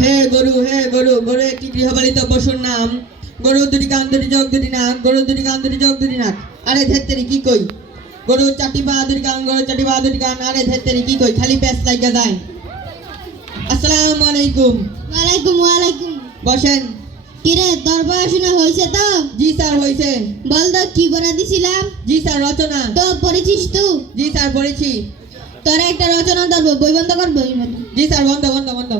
হে গরু, হে গরু, গরু একটি গৃহপালিত পশুর নাম। গরু দুটি কান, দুটি চোখ, দুটি নাক। গরু দুটি কান, দুটি চোখ, দুটি নাক। আরে ধেত্তেরি কি কই? গরু চারটি পা, দুটি কান। গরু চারটি পা, দুটি কান। আরে ধেত্তেরি কি কই? খালি প্যাঁচ লাগা যায়। আসসালামু আলাইকুম। ওয়ালাইকুম ওয়ালাইকুম। বসেন। কিরে তোর পড়াশোনা হয়েছে তো? জি স্যার, হয়েছে। বল তো কি পড়া দিছিলাম? জি স্যার, রচনা। তো পড়েছিস তুই? জি স্যার, পড়েছি। তোরা একটা রচনা ধরবো, বই বন্ধ কর বই বন্ধ। জি স্যার, বন্ধ বন্ধ বন্ধ।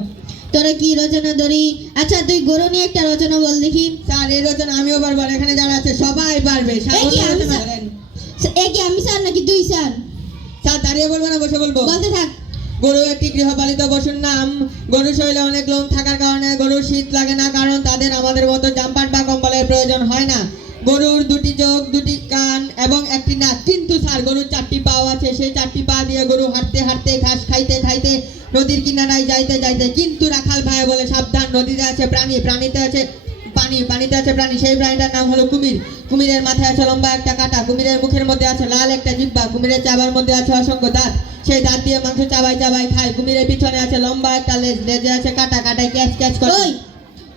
তোরা কি রচনা ধরি? আচ্ছা তুই গরু নিয়ে একটা রচনা বল দেখি। স্যার, এই রচনা আমিও পারবো, আর এখানে যারা আছে সবাই পারবে। এই কি আমি রচনা স্যার? করেন। এ কি আমি স্যার নাকি তুই স্যার? স্যার, দাঁড়িয়ে বলবো না বসে বলবো? বলতে থাক। গরু একটি গৃহপালিত পশুর নাম। গরু শরীরে অনেক লোম থাকার কারণে গরুর শীত লাগে না, কারণ তাদের আমাদের মতো জাম্পার বা কম্বলের প্রয়োজন হয় না। গরুর দুটি চোখ, দুটি কান এবং একটি নাক। কিন্তু স্যার, গরুর চারটি পাও আছে। সেই চারটি পা দিয়ে গরু হাঁটতে হাঁটতে, ঘাস খাইতে খাইতে, নদীর কিনারায় যাইতে যাইতে। কিন্তু রাখাল ভাই বলে সাবধান, নদীতে আছে প্রাণী, প্রাণীতে আছে পানি, পানিতে আছে প্রাণী। সেই প্রাণীটার নাম হলো কুমির। কুমিরের মাথায় আছে লম্বা একটা কাঁটা। কুমিরের মুখের মধ্যে আছে লাল একটা জিহ্বা। কুমিরের চাবার মধ্যে আছে অসংখ্য দাঁত। সেই দাঁত দিয়ে মাংস চাবাই চাবাই খায়। কুমিরের পিছনে আছে লম্বা একটা লেজ, লেজে আছে কাঁটা, কাঁটায় ক্যাচ ক্যাচ করে। ওই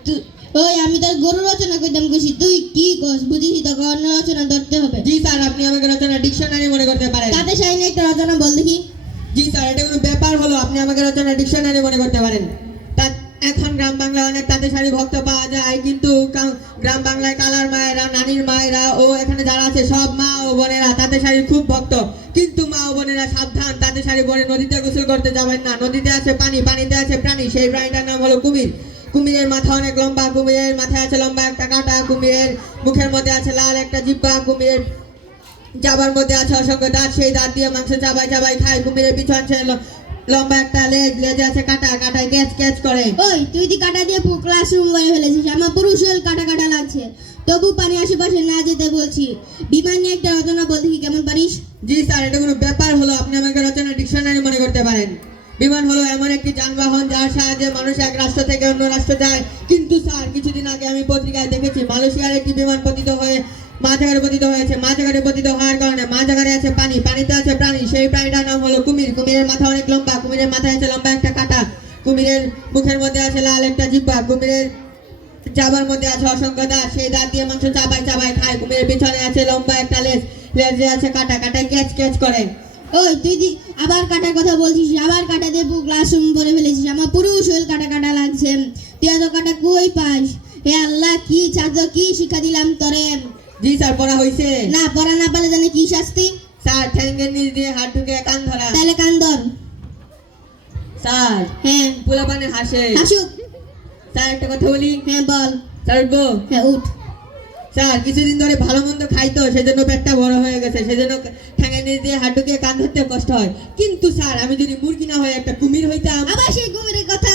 তুই ওই আমি তোর গরু রচনা কইতাম কইছি, তুই কি কস বুঝিস তো? অন্য রচনা ধরতে হবে। জি স্যার, আপনি আমাকে রচনা ডিকশনারি মনে করতে পারেন। তাতে সাইনে একটা রচনা বল দেখি। জি স্যার, এটা কোনো ব্যাপার হলো? আপনি আমাকে রচনা ডিকশনারি মনে করতে পারেন। এখন গ্রাম বাংলায় অনেক তাঁতের শাড়ি ভক্ত পাওয়া যায়, কিন্তু গ্রাম বাংলায় কালার মায়েরা, নানির মায়েরা ও এখানে যারা আছে সব মা ও বোনেরা তাঁতের শাড়ির খুব ভক্ত। কিন্তু মা ও বোনেরা সাবধান, তাঁতের শাড়ি পরে নদীতে গোসল করতে যাবেন না। নদীতে আছে পানি, পানিতে আছে প্রাণী। সেই প্রাণীটার নাম হলো কুমির। কুমিরের মাথা অনেক লম্বা। কুমিরের মাথায় আছে লম্বা একটা কাঁটা। কুমিরের মুখের মধ্যে আছে লাল একটা জিহ্বা। কুমিরের জাবার মধ্যে আছে অসংখ্য দাঁত। সেই দাঁত দিয়ে মাংস চাবাই চাবাই খায়। কুমিরের পিছনে লম্বা একটা লেজ, লেজে আছে কাঁটা, কাঁটায় ক্যাচ ক্যাচ করে। ওই তুই দি কাটা দিয়ে ক্লাসরুম করে ফেলেছিস। আমার পুরো শরীর কাটা কাটা লাগছে, তবু পানি আশেপাশে না যেতে বলছি। বিমান নিয়ে একটা রচনা বল দেখি, কেমন পারিস? জি স্যার, এটা কোনো ব্যাপার হলো? আপনি আমাকে রচনা ডিকশনারি মনে করতে পারেন। বিমান হলো এমন একটি যানবাহন যার সাহায্যে মানুষ এক রাষ্ট্র থেকে অন্য রাষ্ট্র যায়। কিন্তু স্যার, কিছুদিন আগে আমি পত্রিকায় দেখেছি মালয়েশিয়ার একটি বিমান পতিত হয়ে মাঝাগারে পতিত হয়েছে। মাঝাগারে পতিত হওয়ার কারণে মাঝাগারে আছে পানি, পানিতে আছে প্রাণী। সেই প্রাণীটার নাম হলো কুমির। কুমিরের মাথা অনেক লম্বা। কুমিরের মাথায় আছে লম্বা একটা কাঁটা। কুমিরের মুখের মধ্যে আছে লাল একটা জিহ্বা। কুমিরের জাবার মধ্যে আছে অসংখ্য দাঁত। সেই দাঁত দিয়ে মাংস চাবাই চাবাই খায়। কুমিরের পিছনে আছে লম্বা একটা লেজ, লেজে আছে কাঁটা, কাঁটায় ক্যাচ ক্যাচ করে। ওই তুই দি আবার কাটার কথা বলছিস, আবার কাটা দিয়ে ক্লাসরুম করে ফেলেছিস। আমার পুরো শরীর কাটা কাটা লাগছে। তুই এত কাটা কই পাস? হে আল্লাহ, কি ছাত্র, কি শিক্ষা দিলাম তোরে। জি স্যার, পড়া হয়েছে। না পড়া না পারলে জানি কি শাস্তি। স্যার, ঠ্যাঙ্গের নিচ দিয়ে হাত ঢুকে কান ধরা। তাহলে কান ধর। স্যার, হ্যাঁ পোলাপানে হাসে। হাসুক। স্যার, একটা কথা বলি। হ্যাঁ বল। স্যার, উঠবো? হ্যাঁ উঠ। স্যার, কিছুদিন ধরে ভালো মন্দ খাইতো, সেজন্য পেটটা বড় হয়ে গেছে। সেজন্য ঠ্যাঙ্গের নিচ দিয়ে হাত ঢুকে কান ধরতে কষ্ট হয়। কিন্তু স্যার, আমি যদি মুরগি না হয়ে একটা কুমির হইতাম। আবার সেই কুমিরের কথা।